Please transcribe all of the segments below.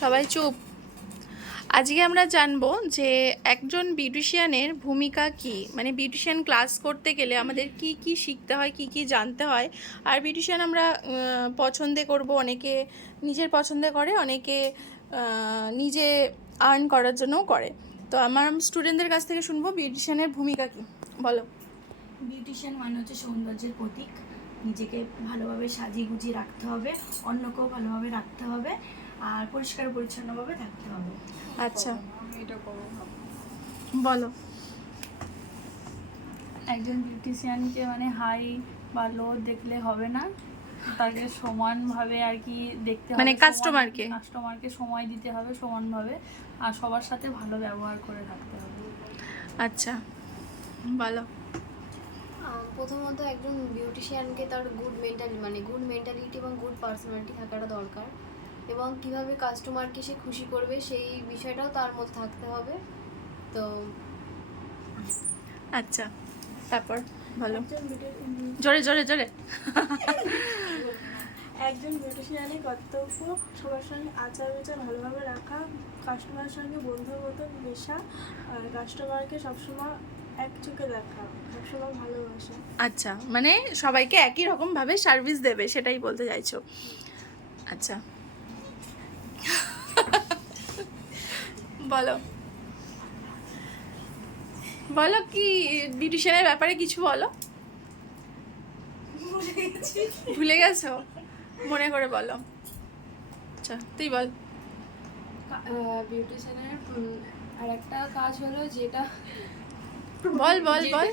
সবাই চুপ। আজকে আমরা জানবো যে একজন বিউটিশিয়ানের ভূমিকা কি, মানে বিউটিশিয়ান ক্লাস করতে গেলে আমাদের কি কি শিখতে হয়, কি কি জানতে হয়। আর বিউটিশিয়ান আমরা পছন্দে করব, অনেকে নিজের পছন্দে করে, অনেকে নিজে আর্ন করার জন্যও করে। তো আমার স্টুডেন্টদের কাছ থেকে শুনবো বিউটিশিয়ানের ভূমিকা কি, বলো। বিউটিশিয়ান মানে হচ্ছে সৌন্দর্যের প্রতীক। নিজেকে ভালোভাবে সাজিয়ে গুজিয়ে রাখতে হবে, অন্যকেও ভালোভাবে রাখতে হবে, আর পরিষ্কার পরিচ্ছন্নভাবে থাকতে হবে। আচ্ছা, বলো। একজন বিউটিশিয়ানকে মানে হাই বা লো দেখলে হবে না, তাকে সমানভাবে আর কি দেখতে হবে, মানে কাস্টমারকে সময় দিতে হবে সমানভাবে, আর সবার সাথে ভালো ব্যবহার করে থাকতে হবে। আচ্ছা, বলো। প্রথমত একজন বিউটিশিয়ানকে তার গুড মেন্টালিটি এবং গুড পার্সোনালিটি থাকাটা দরকার, এবং কিভাবে কাস্টমারকে সে খুশি করবে সেই বিষয়টাও তার মধ্যে থাকতে হবে। তো আচ্ছা, তারপর বলো, জোরে জোরে জোরে। একজন বিউটিশিয়ানের কর্তব্য সবার সঙ্গে আচার বিচার ভালোভাবে রাখা, কাস্টমারের সঙ্গে বন্ধুর মতন মেশা, আর কাস্টমারকে সবসময় এক চোখে দেখা, সবসময় ভালোবাসা। আচ্ছা, মানে সবাইকে একই রকম ভাবে সার্ভিস দেবে, সেটাই বলতে চাইছো। আচ্ছা, বলো বলো কি বিউটিশিয়ানের ব্যাপারে কিছু বলো। ভুলে গেছো, মনে করে বলো। আচ্ছা, তুই বল। বিউটিশিয়ানের আর একটা কাজ হলো যেটা বল বল বল।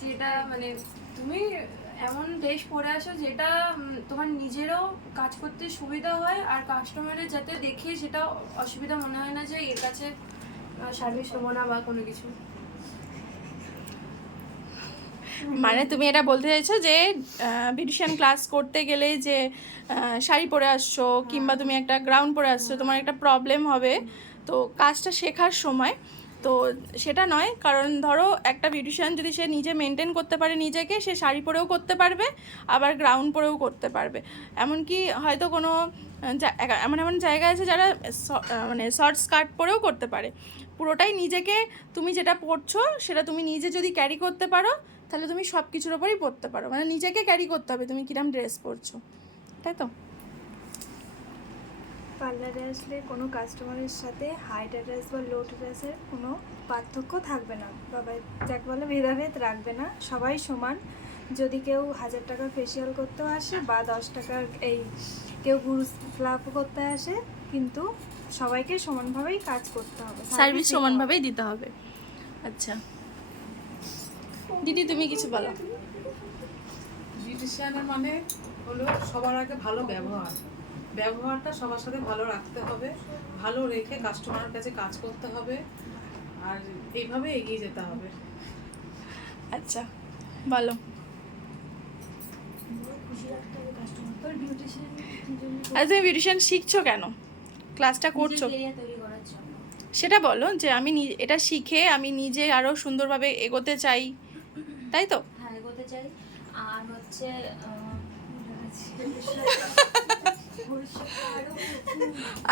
যেটা মানে তুমি এমন ড্রেস পরে আসো যেটা তোমার নিজেরও কাজ করতে সুবিধা হয়, আর কাস্টমারের যাতে দেখে সেটা অসুবিধা মনে হয় না যে এর কাছে সার্ভিস নেবো না বা কোনো কিছু। মানে তুমি এটা বলতে চাইছো যে বিউটিশিয়ান ক্লাস করতে গেলে যে শাড়ি পরে আসছো কিংবা তুমি একটা গ্রাউন্ড পরে আসছো, তোমার একটা প্রবলেম হবে তো কাজটা শেখার সময়। তো সেটা নয়, কারণ ধরো একটা বিউটিশিয়ান যদি সে নিজে মেনটেন করতে পারে নিজেকে, সে শাড়ি পরেও করতে পারবে, আবার গ্রাউন্ড পরেও করতে পারবে। এমনকি হয়তো কোনো এমন এমন জায়গা আছে যারা মানে শর্ট স্কার্ট পরেও করতে পারে। পুরোটাই নিজেকে, তুমি যেটা পরছো সেটা তুমি নিজে যদি ক্যারি করতে পারো, তাহলে তুমি সব কিছুর ওপরেই পরতে পারো। মানে নিজেকে ক্যারি করতে হবে তুমি কিরম ড্রেস পরছো, তাই তো। পার্লারে আসলে কোনো কাস্টমারের সাথে হাইট ড্রেস বা লো ড্রেসের কোনো পার্থক্য থাকবে না, বাবা যাকে বলে ভেদাভেদ রাখবে না, সবাই সমান। যদি কেউ 1000 টাকা ফেসিয়াল করতে আসে বা 10 টাকার কেউ ব্রুশ ফ্লাপ করতে আসে, কিন্তু সবাইকে সমানভাবেই কাজ করতে হবে, সার্ভিস সমানভাবেই দিতে হবে। আচ্ছা, দিদি তুমি কিছু বলো। বিউটিশিয়ানের মানে হলো সবার আগে ভালো ব্যবহারটা সবার সাথে ভালো রাখতে হবে, ভালো রেখে কাস্টমারের কাছে কাজ করতে হবে, আর এইভাবে এগিয়ে যেতে হবে। আচ্ছা, বলো। খুশি রাখতে হবে কাস্টমার। বিউটিশিয়ান আর তুমি বিউটিশিয়ান শিখছো কেন, ক্লাসটা করছো, তৈরি করার জন্য। সেটা বলো। যে আমি এটা শিখে আমি নিজে আরো সুন্দরভাবে এগোতে চাই, তাই তো। হ্যাঁ, এগোতে চাই। আর হচ্ছে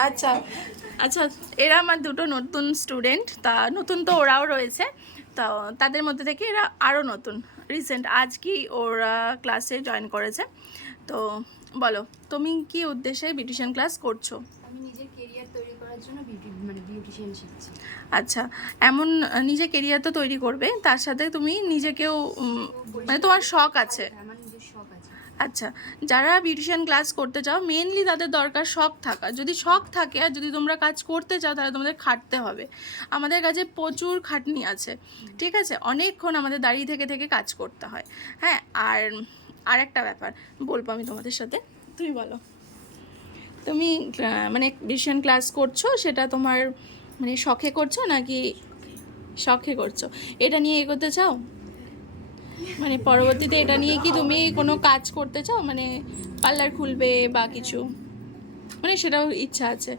আচ্ছা আচ্ছা, এরা আমার দুটো নতুন স্টুডেন্ট, তা নতুন তো ওরাও রয়েছে, তো তাদের মধ্যে থেকে এরা আরও নতুন, রিসেন্ট আজকেই ওরা ক্লাসে জয়েন করেছে। তো বলো, তুমি কি উদ্দেশ্যে বিউটিশিয়ান ক্লাস করছো। আমি নিজের কেরিয়ার তৈরি করার জন্য বিউটিশিয়ান শিখছি। আচ্ছা, এমন নিজে কেরিয়ার তো তৈরি করবে, তার সাথে তুমি নিজেকেও মানে তোমার শখ আছে। আমার নিজের শখ আছে। আচ্ছা, যারা বিউটিশিয়ান ক্লাস করতে চাও মেনলি তাদের দরকার শখ থাকা। যদি শখ থাকে আর যদি তোমরা কাজ করতে চাও, তাহলে তোমাদের খাটতে হবে। আমাদের কাছে প্রচুর খাটনি আছে, ঠিক আছে, অনেকক্ষণ আমাদের দাঁড়িয়ে থেকে থেকে কাজ করতে হয়। হ্যাঁ, আর একটা ব্যাপার বলবো আমি তোমাদের সাথে, তুমি বলো। তুমি মানে বিউটিশিয়ান ক্লাস করছো, সেটা তোমার মানে শখে করছো নাকি শখে করছো, এটা নিয়ে এগোতে চাও, মানে পরবর্তীতে এটা নিয়ে কি তুমি কোনো কাজ করতে চাও, মানে পার্লার খুলবে বা কিছু, মানে সেটাও ইচ্ছা আছে।